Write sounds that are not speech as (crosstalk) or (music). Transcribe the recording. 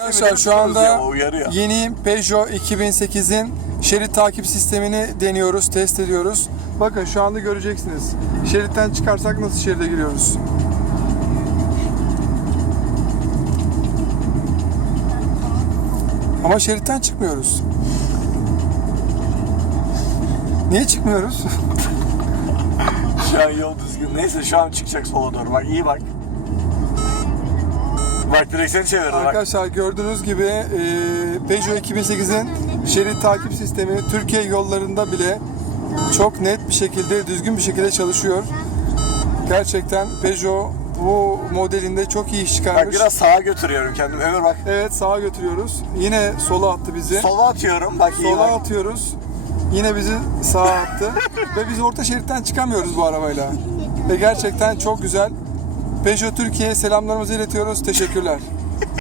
Arkadaşlar şu anda yeni Peugeot 2008'in şerit takip sistemini deniyoruz, test ediyoruz. Bakın şu anda göreceksiniz. Şeritten çıkarsak nasıl şeride giriyoruz. Ama şeritten çıkmıyoruz. Niye çıkmıyoruz? (laughs) Şu an yol düzgün. Neyse şu an çıkacak sola doğru. Bak iyi bak. Bak direksiyonu çevirdi bak. Arkadaşlar gördüğünüz gibi e, Peugeot 2008'in şerit takip sistemi Türkiye yollarında bile çok net bir şekilde, düzgün bir şekilde çalışıyor. Gerçekten Peugeot bu modelinde çok iyi iş Bak çıkarmış. biraz sağa götürüyorum kendimi. Ömür bak. Evet sağa götürüyoruz. Yine sola attı bizi. Sola atıyorum. Bak iyi Sola bak. atıyoruz. Yine bizi sağa attı. (laughs) Ve biz orta şeritten çıkamıyoruz bu arabayla. Ve gerçekten çok güzel. Peugeot Türkiye'ye selamlarımızı iletiyoruz. Teşekkürler.